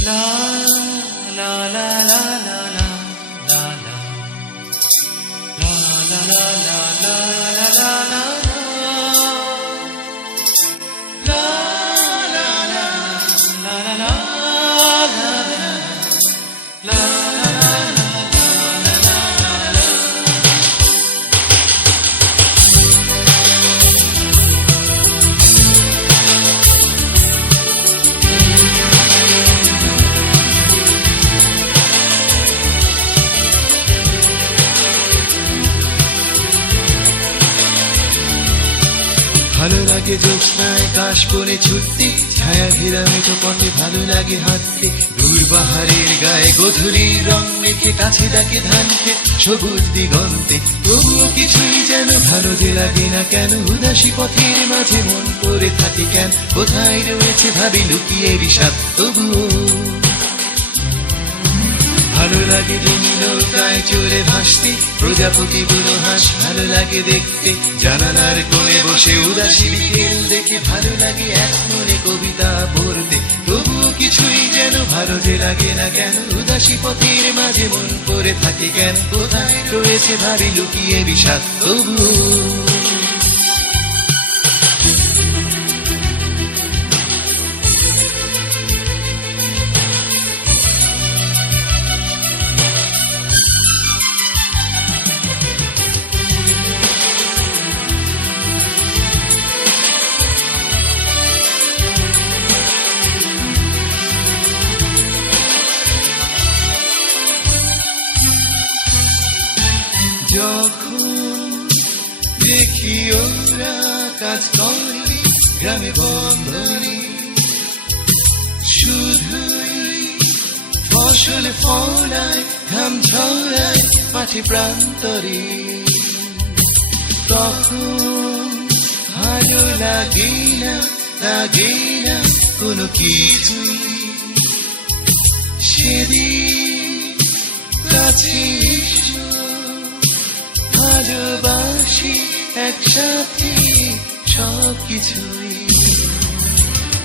La la la la la la la la la la la la la la la ভালো লাগে জ্যোৎস্নায় কাশবনে ছুটতে, ছায়া ঘেরা মেঠো পথে ভালো লাগে হাঁটতে, দূর পাহাড়ের গায়ে গোধূলির রং মেখে কাছে ডাকে ধানকে সবুজ দিগন্তে। তবুও কিছুই যেন ভালো যে লাগে না কেন, উদাসী পথের মাঝে মন পড়ে থাকে কেন, কোথায় রয়েছে ভাবি লুকিয়ে বিষাদ তবুও। ভালো লাগে জমি নৌকায় চড়ে ভাসতে, প্রজাপতি বুনো হাঁস ভালো লাগে দেখতে, জানালার কোণে বসে উদাসী বিকেল দেখে ভালো লাগে এক মনে কবিতা পড়তে। তবুও কিছুই যেন ভালো যে লাগে না কেন, উদাসী পথের মাঝে মন পড়ে থাকে কেন, কোথায় রয়েছে ভাবি লুকিয়ে বিষাদ তবুও। যখন দেখি ওরা কাজ করে গ্রামে বন্ধনে, শুধুই ফসল ফলায় ঘাম ঝরায় মাঠে প্রান্তরে, তখন ভালো লাগে না কোনো কিছুই, সেদিন কাছে ভালোবাসি একসাথে সবকিছুই।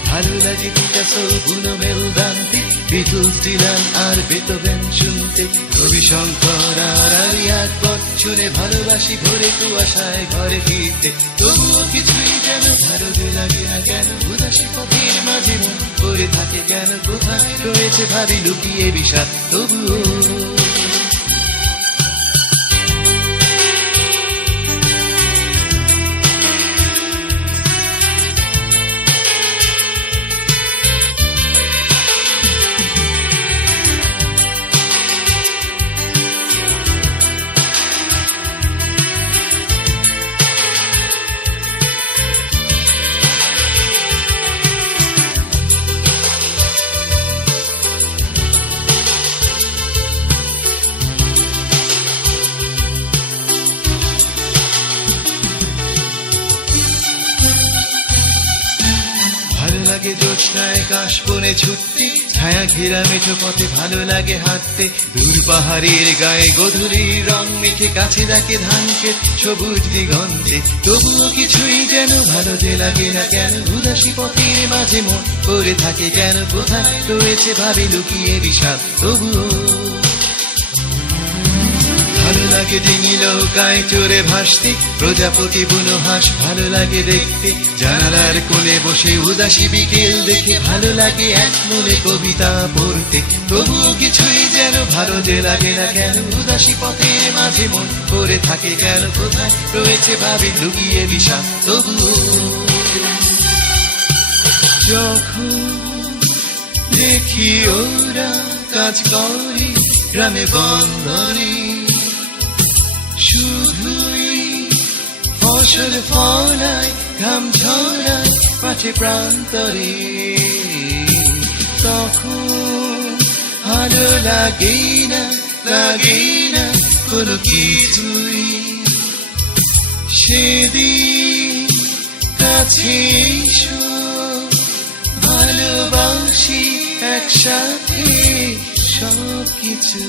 ভালো লাগে পিকাসো, বুনো মেলদান্তে, বিটলস, ডিলান আর বেথোভেন শুনতে, রবি শঙ্কর আর আলী আকবর শুনে ভালোবাসি ভরে কুয়াশায় ঘরে ফিরতে। তবুও কিছুই যেন ভালো যে লাগে না কেন, উদাসী পথের মাঝে মন পড়ে থাকে কেন, কোথায় রয়েছে ভাবি লুকিয়ে বিষাদ তবুও। জ্যোৎস্নায় কাশবনে ছুটতে, ছায়া ঘেরা মেঠো পথে ভালো লাগে হাঁটতে, দূর পাহাড়ের গায়ে গোধূলির রং মেখে কাছে ডাকে ধানকে সবুজ দিগন্তে। তবুও কিছুই যেন ভালো যে লাগে না কেন, উদাসী পথের মাঝে মন পড়ে থাকে কেন, কোথায় রয়েছে ভাবি লুকিয়ে বিষাদ তবুও। ভালো লাগে ডিঙি নৌকায় চড়ে ভাসতে, প্রজাপতি বুনো হাঁস ভালো লাগে দেখতে, জানালার কোণে বসে উদাসী বিকেল দেখে ভালো লাগে এক মনে কবিতা পড়তে। তবুও কিছুই যেন ভালো যে লাগে না কেন, উদাসী পথের মাঝে মন পড়ে থাকে কেন, কোথায় রয়েছে ভাবি লুকিয়ে বিষাদ তবুও। যখন দেখি ওরা কাজ করে গ্রামে বন্ধনে, শুধুই ফসল ফলায় ঘাম ঝরায় মাঠে প্রান্তরে, তখন ভালো লাগে না কোনো কিছুই, সেদিন কাছে এসো ভালোবাসি একসাথে সবকিছু।